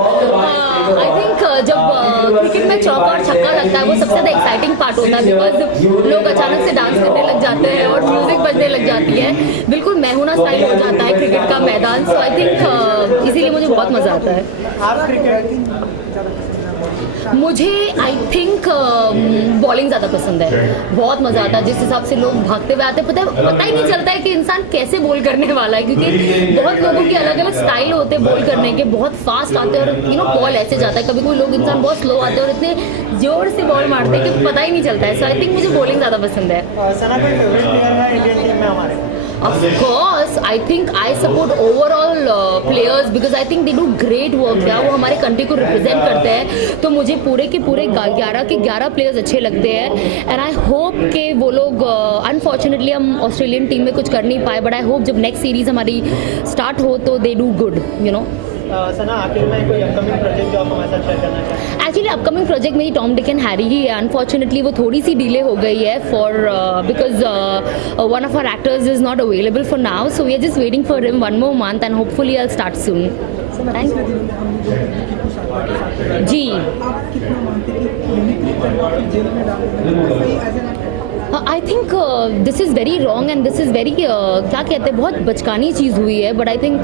I think जब cricket में चौका और छक्का लगता है वो सबसे ज़्यादा एक्साइटिंग पार्ट होता है, बिकॉज लोग अचानक से डांस करने लग जाते हैं और म्यूजिक बजने लग जाती है, बिल्कुल मैहूना स्टाइल हो जाता है क्रिकेट का मैदान। सो आई थिंक इसीलिए मुझे बहुत मज़ा आता है। मुझे आई थिंक बॉलिंग ज़्यादा पसंद है, बहुत मज़ा आता है जिस हिसाब से लोग भागते हुए आते हैं, पता ही नहीं चलता है कि इंसान कैसे बॉल करने वाला है, क्योंकि बहुत लोगों के अलग अलग स्टाइल होते हैं बॉल करने के, बहुत फास्ट आते हैं और बॉल ऐसे जाता है, कभी कोई लोग इंसान बहुत स्लो आते हैं और इतने जोर से बॉल मारते हैं कि पता ही नहीं चलता है। सो आई थिंक मुझे बॉलिंग ज़्यादा पसंद है। Of course, I think I support overall players because I think they do great work यार, वो हमारे कंट्री को रिप्रेजेंट करते हैं, तो मुझे पूरे के पूरे 11 के 11 प्लेयर्स अच्छे लगते हैं। एंड आई होप कि वो लोग अनफॉर्चुनेटली हम ऑस्ट्रेलियन टीम में कुछ कर नहीं पाए, बट आई होप जब नेक्स्ट सीरीज हमारी स्टार्ट हो तो they do good, you know. Sana, आखिर में कोई अपकमिंग प्रोजेक्ट जो आप हमारे साथ शेयर करना चाहें? एक्चुअली अपकमिंग प्रोजेक्ट मेरी टॉम डिक एंड हैरी ही है। अनफॉर्चुनेटली वो थोड़ी सी डिले हो गई है for because one of our actors is not available for now, so we are just waiting for him one more month and hopefully I will start soon. Thank ji. I think this is very wrong and this is very क्या कहते हैं, बहुत बचकानी चीज़ हुई है, but I think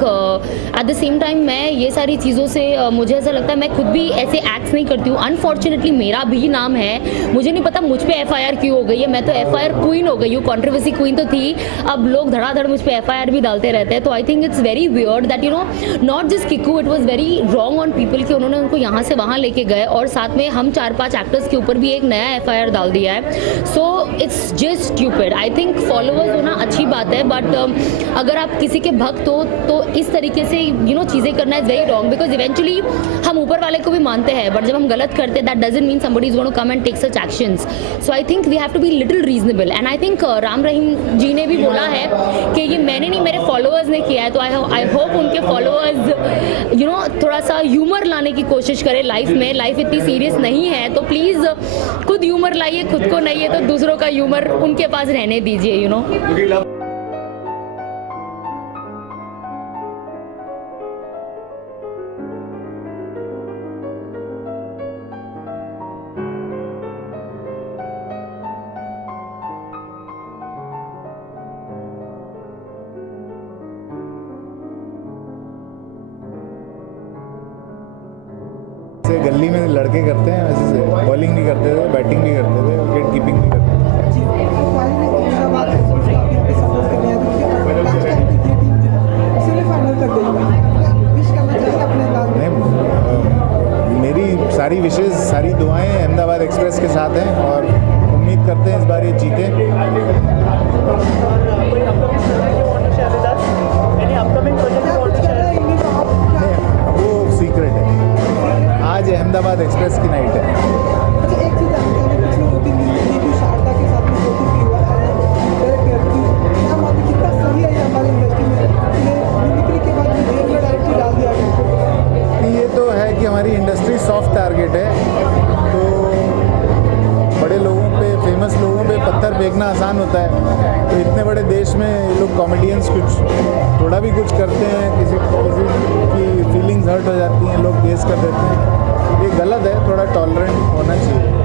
at the same time मैं ये सारी चीज़ों से मुझे ऐसा लगता है मैं खुद भी ऐसे एक्ट्स नहीं करती हूँ। अनफॉर्चुनेटली मेरा भी नाम है, मुझे नहीं पता मुझ पे FIR क्यों हो गई है, मैं तो FIR क्वीन हो गई हूँ, कंट्रोवर्सी क्वीन तो थी, अब लोग धड़ाधड़ मुझ पे FIR भी डालते रहते हैं। तो I think it's very weird that not just Kiku, it was very wrong on people कि उन्होंने उनको यहाँ से वहाँ लेके गए और साथ में हम 4-5 एक्टर्स के ऊपर भी एक नया FIR डाल दिया है। So it's just stupid. I think followers होना अच्छी बात है, बट अगर आप किसी के भक्त हो तो इस तरीके से चीज़ें करना is very wrong, because eventually हम ऊपर वाले को भी मानते हैं, बट जब हम गलत करते हैं that doesn't mean somebody is going to come and take such actions. So I think we have to be little reasonable and I think Ram Rahim ji ने भी बोला है कि ये मैंने नहीं, मेरे फॉलोअर्स ने किया है, तो आई होप उनके फॉलोअर्स थोड़ा सा ह्यूमर लाने की कोशिश करें लाइफ में। लाइफ इतनी सीरियस नहीं है, तो प्लीज़ खुद ह्यूमर लाइए, खुद को नहीं है तो दूसरों का ह्यूमर उनके पास रहने दीजिए, गली में लड़के करते हैं वैसे, बॉलिंग भी करते थे, बैटिंग भी करते थे, विकेट कीपिंग भी करते थे। मेरी सारी विशेष, सारी दुआएं अहमदाबाद एक्सप्रेस के साथ हैं और उम्मीद करते हैं इस बार ये जीते। वो सीक्रेट है, आज अहमदाबाद एक्सप्रेस की नाइट है। ये तो है कि हमारी इंडस्ट्री सॉफ्ट टारगेट है, तो बड़े लोगों पे, फेमस लोगों पे पत्थर फेंकना आसान होता है, तो इतने बड़े देश में ये लोग कॉमेडियंस कुछ थोड़ा भी कुछ करते हैं, किसी की फीलिंग्स हर्ट हो जाती हैं, लोग केस कर देते हैं, ये गलत है, थोड़ा टॉलरेंट होना चाहिए।